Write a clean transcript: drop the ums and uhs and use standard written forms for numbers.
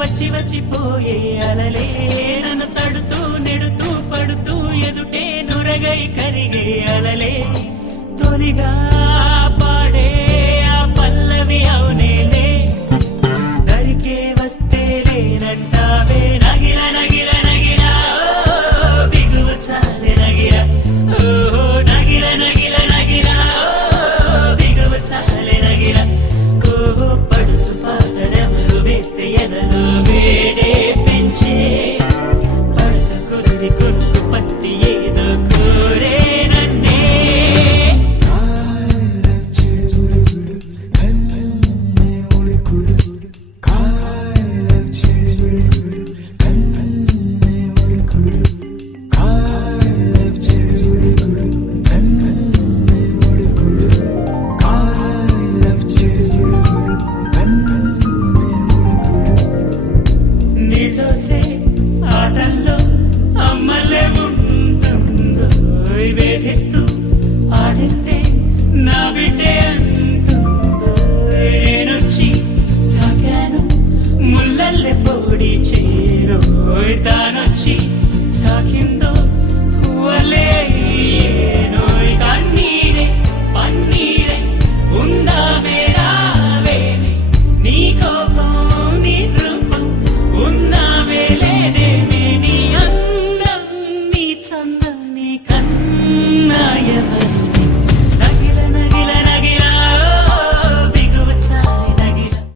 వచ్చి వచ్చిపోయే అలలే నన్ను తడుతూ నెడుతూ పడుతూ ఎదుటే నురగై కరిగే అలలే తొలిగా పాడే ఆ పల్లవి అవునేలే దరికే వస్తే లేనంటావే నగిర నగిర నగిర బిగువ చాలే నగిర ఓహో నగిర నగిర నగిర బిగువ చాలే నగిర ఓహో పడుసు పాటడెవరు వేస్తే ఎదలు వేడే పెంచే పడక కుదిరి కురుకు పట్టి ఏదో కోరే నన్నే నీళ్ళోసే ఆటల్లో అమ్మలే ఉంటుందో వేధిస్తూ ఆడిస్తే నా బిడ్డే అంటుందో నేనొచ్చి తాకాను ముళ్ళల్లే పొడి చేరో తానొచ్చి తాకిందో పువ్వలే ఏనోయ్ కన్నీరే పన్నీరే ఉందా వేరావేమి నీ కోపం నీ రూపం ఉన్నావే లేదేమి నీ అందం నీ చందం నీ కన్నా ఎవరు